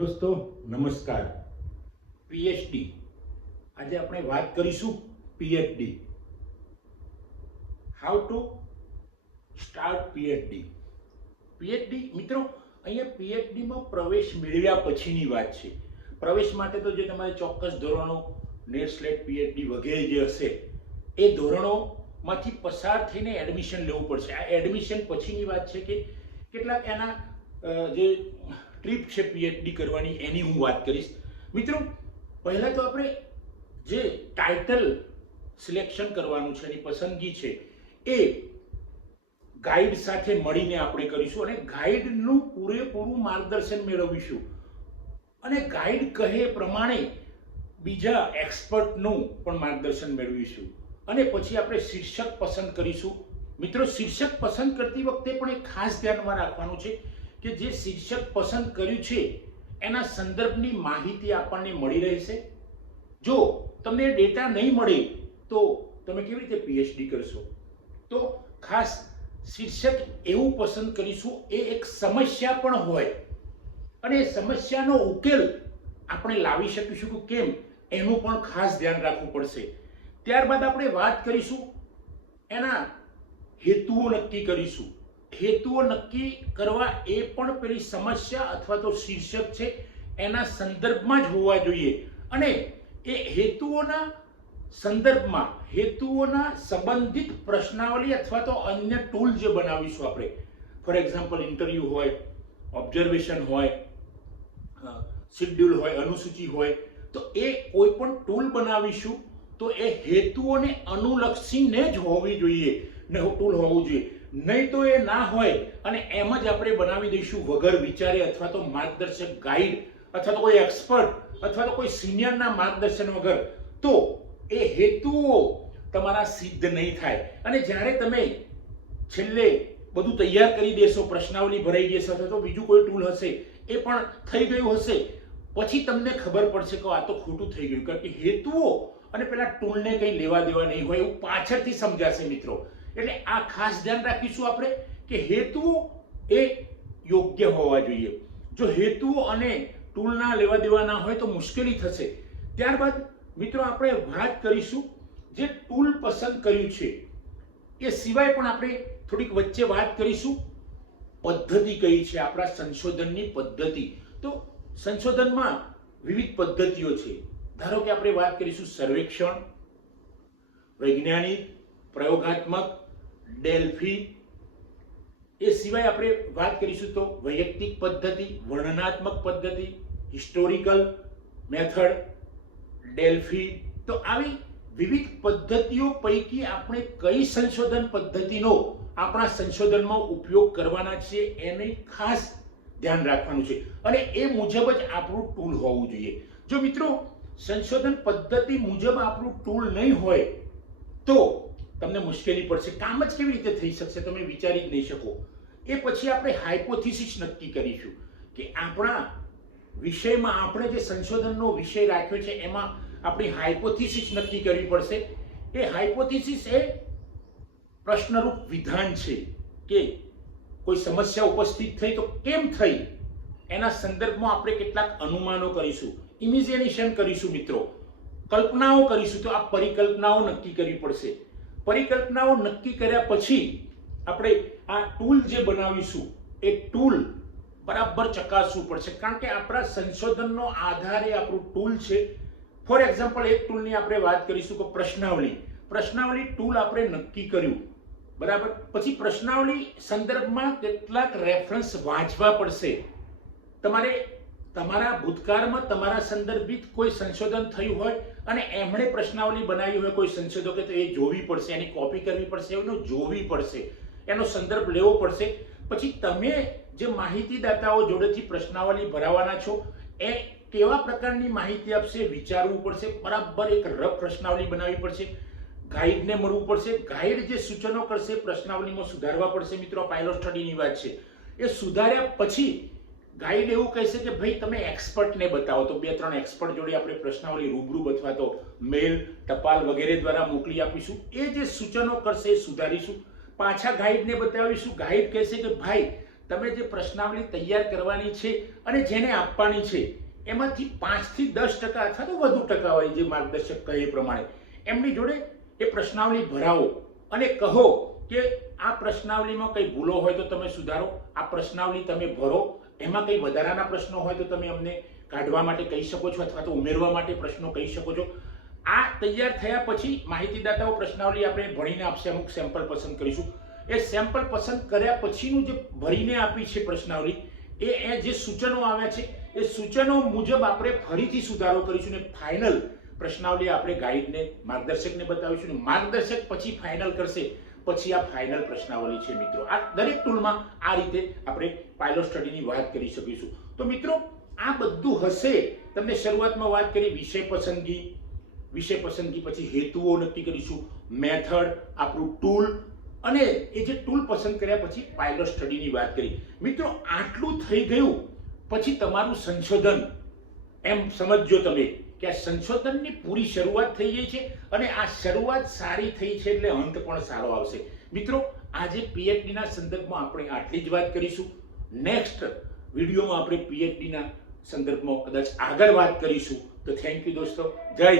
દોસ્તો નમસ્કાર. પીએચડી આજે આપણે વાત કરીશું PhD. How to start PhD. PhD મિત્રો, અહીંયા પીએચડીમાં પ્રવેશ મેળવ્યા પછીની વાત છે. પ્રવેશ માટે તો જે તમારે ચોક્કસ ધોરણો નેટ સ્લેટ પીએચડી વગેરે જે હશે એ ધોરણોમાંથી પસાર થઈને એડમિશન લેવું પડશે. આ એડમિશન પછીની વાત છે કે કેટલાક એના જે ટ્રીપ છે પીએચડી કરવાની એની હું વાત કરીશ. મિત્રો, પહેલાં તો આપણે જે ટાઇટલ સિલેક્શન કરવાનું છે એની પસંદગી છે એ ગાઈડ સાથે મળીને આપણે કરીશું અને ગાઈડનું પૂરેપૂરું માર્ગદર્શન મેળવીશું અને ગાઈડ કહે પ્રમાણે બીજા એક્સપર્ટનું પણ માર્ગદર્શન મેળવીશું અને પછી આપણે શીર્ષક પસંદ કરીશું. મિત્રો, શીર્ષક પસંદ કરતી વખતે પણ એક ખાસ ધ્યાનમાં રાખવાનું છે કે જે શીર્ષક પસંદ કર્યું છે એના સંદર્ભની માહિતી આપણને મળી રહેશે. જો તમને ડેટા નહીં મળે તો તમે કેવી રીતે પીએચડી કરશો? તો ખાસ શીર્ષક એવું પસંદ કરીશું એ એક સમસ્યા પણ હોય અને એ સમસ્યાનો ઉકેલ આપણે લાવી શકીશું કે કેમ એનું પણ ખાસ ધ્યાન રાખવું પડશે. ત્યારબાદ આપણે વાત કરીશું એના હેતુઓ નક્કી કરીશું. હેતુઓ નક્કી કરવા એ પણ પેલી સમસ્યા અથવા તો શીર્ષક છે એના સંદર્ભમાં જ હોવા જોઈએ અને એ હેતુઓના સંદર્ભમાં હેતુઓના સંબંધિત પ્રશ્નાવલી અથવા તો અન્ય ટૂલ જે બનાવીશું આપણે, ફોર એક્ઝામ્પલ ઇન્ટરવ્યુ હોય, ઓબ્ઝર્વેશન હોય, શિડ્યુલ હોય, અનુસૂચિ હોય, તો એ કોઈ પણ ટૂલ બનાવીશું તો એ હેતુઓને અનુલક્ષીને જ હોવી જોઈએ ને ટૂલ હોવું જોઈએ. નહીં તો એ ના હોય અને એમ જ આપણે બનાવી દઈશું વગર વિચારે અથવા તો માર્ગદર્શક ગાઈડ અથવા તો કોઈ એક્સપર્ટ અથવા તો કોઈ સિનિયરના માર્ગદર્શન વગર, તો એ હેતુઓ તમારા સિદ્ધ નહીં થાય. અને જ્યારે તમે છેલ્લે બધું તૈયાર કરી દેશો, પ્રશ્નાવલી ભરાઈ જશે અથવા તો બીજું કોઈ ટૂલ હશે એ પણ થઈ ગયું હશે, પછી તમને ખબર પડશે કે આ તો ખોટું થઈ ગયું, કારણ કે હેતુઓ અને પેલા ટૂલને કંઈ લેવા દેવા નહીં હોય એવું પાછળથી સમજાશે મિત્રો. એટલે આ ખાસ ધ્યાન રાખીશું આપણે કે હેતુઓ એ યોગ્ય હોવા જોઈએ. જો હેતુઓ અને ટૂલના લેવા દેવા ના હોય તો મુશ્કેલી થશે. ત્યારબાદ મિત્રો આપણે વાત કરીશું જે ટૂલ પસંદ કર્યું છે એ સિવાય પણ આપણે થોડીક વચ્ચે વાત કરીશું પદ્ધતિ કઈ છે આપણા સંશોધનની પદ્ધતિ. તો સંશોધનમાં વિવિધ પદ્ધતિઓ છે. ધારો કે આપણે વાત કરીશું સર્વેક્ષણ, વૈજ્ઞાનિક, પ્રયોગાત્મક, ડેલ્ફી. એ સિવાય આપણે વાત કરીશું તો વૈયક્તિક પદ્ધતિ, વર્ણનાત્મક પદ્ધતિ, હિસ્ટોરિકલ મેથડ, ડેલ્ફી. તો આવી વિવિધ પદ્ધતિઓ પૈકી આપણે કઈ સંશોધન પદ્ધતિનો આપણા સંશોધનમાં ઉપયોગ કરવાના છે એને ખાસ ધ્યાન રાખવાનું છે અને એ મુજબ જ આપણું ટૂલ હોવું જોઈએ. જો મિત્રો સંશોધન પદ્ધતિ મુજબ આપણું ટૂલ નહીં હોય તો તમને મુશ્કેલી પડશે. કામ જ કેવી રીતે થઈ શકશે તમે વિચારી જ નહીં શકો. એ પછી આપણે હાઇપોથિસિસ નક્કી કરીશું કે આપણા વિષયમાં આપણે જે સંશોધનનો વિષય રાખ્યો છે એમાં આપણી હાઇપોથિસિસ નક્કી કરવી પડશે. એ હાઇપોથિસિસ એ પ્રશ્નરૂપ વિધાન છે કે કોઈ સમસ્યા ઉપસ્થિત થઈ તો કેમ થઈ એના સંદર્ભમાં આપણે કેટલાક અનુમાનો કરીશું, ઇમેજિનેશન કરીશું મિત્રો, કલ્પનાઓ કરીશું. તો આ પરિકલ્પનાઓ નક્કી કરવી પડશે. પરિકલ્પનાઓ નક્કી કર્યા પછી આપણે આ ટૂલ જે બનાવીશું એ ટૂલ બરાબર ચકાસવું પડશે, કારણ કે આપણા સંશોધનનો આધાર એ આપણું ટૂલ છે. ફોર એક્ઝામ્પલ એક ટૂલની આપણે વાત કરીશું કે પ્રશ્નાવલી. પ્રશ્નાવલી ટૂલ આપણે નક્કી કર્યું, બરાબર. પછી પ્રશ્નાવલી સંદર્ભમાં કેટલાક રેફરન્સ વાંચવા પડશે. તમારે તમારા ભૂતકાળમાં તમારા સંદર્ભિત કોઈ સંશોધન થયું હોય અને એમણે પ્રશ્નાવલી બનાવી હોય કોઈ સંશોધકે, તો એ જોવી પડશે, એની કોપી કરવી પડશે, એનું જોવી પડશે, એનો સંદર્ભ લેવો પડશે. પછી તમે જે માહિતીદાતાઓ જોડેથી પ્રશ્નાવલી ભરાવાના છો એ કેવા પ્રકારની માહિતી આપશે વિચારવું પડશે. બરાબર એક રફ પ્રશ્નાવલી બનાવવી પડશે. ગાઈડને મળવું પડશે. ગાઈડ જે સૂચનો કરશે પ્રશ્નાવલીમાં સુધારવા પડશે. મિત્રો, પાયલોટ સ્ટડીની વાત છે. એ સુધાર્યા પછી ગાઈડ એવું કહેશે કે ભાઈ તમે એક્સપર્ટને બતાવો. તો 2-3 એક્સપર્ટ જોડે આપણે પ્રશ્નાવલી રૂબરૂ અથવા તો મેલ, ટપાલ વગેરે દ્વારા મોકલી આપીશું. એ જે સૂચનો કરશે એ સુધારીશું. પાછા ગાઈડને બતાવીશું. ગાઈડ કહેશે કે ભાઈ તમે જે પ્રશ્નાવલી તૈયાર કરવાની છે અને જેને આપવાની છે એમાંથી 5 થી 10% અથવા તો વધુ ટકા હોય જે માર્ગદર્શક કહે એ પ્રમાણે એમની જોડે એ પ્રશ્નાવલી ભરાવો અને કહો કે આ પ્રશ્નાવલીમાં કંઈ ભૂલો હોય તો તમે સુધારો, આ પ્રશ્નાવલી તમે ભરો, એમાં કંઈ વધારાના પ્રશ્નો હોય તો તમે અમને કાઢવા માટે કહી શકો છો અથવા તો ઉમેરવા માટે પ્રશ્નો કહી શકો છો. આ તૈયાર થયા પછી માહિતીદાતાઓ પ્રશ્નાવલી આપણે ભણીને આપશે, અમુક સેમ્પલ પસંદ કરીશું. એ સેમ્પલ પસંદ કર્યા પછીનું જે ભરીને આપી છે પ્રશ્નાવલી એ જે સૂચનો આવ્યા છે એ સૂચનો મુજબ આપણે ફરીથી સુધારો કરીશું ને ફાઇનલ પ્રશ્નાવલી આપણે ગાઈડને માર્ગદર્શકને બતાવીશું ને માર્ગદર્શક પછી ફાઇનલ કરશે. પછી આ ફાઇનલ પ્રશ્નાવલી છે મિત્રો. આ દરેક ટૂલમાં આ રીતે આપણે પાયલોટ સ્ટડીની વાત કરી શકીશું. તો મિત્રો આ બધું હશે. તમને શરૂઆતમાં વાત કરી વિષય પસંદગી પછી હેતુઓ નક્કી કરીશું, મેથડ, આપણું ટૂલ અને એ જે ટૂલ પસંદ કર્યા પછી પાયલોટ સ્ટડીની વાત કરી. મિત્રો આટલું થઈ ગયું પછી તમારું સંશોધન, એમ સમજજો તમે કે આ સંશોધનની પૂરી શરૂઆત થઈ ગઈ છે અને આ શરૂઆત સારી થઈ છે એટલે અંત પણ સારો આવશે. મિત્રો આજે પીએચડીના સંદર્ભમાં આપણે આટલી જ વાત કરીશું. નેક્સ્ટ વિડીયોમાં આપણે પીએચડીના સંદર્ભમાં કદાચ આગળ વાત કરીશું. તો થેન્ક યુ દોસ્તો. જય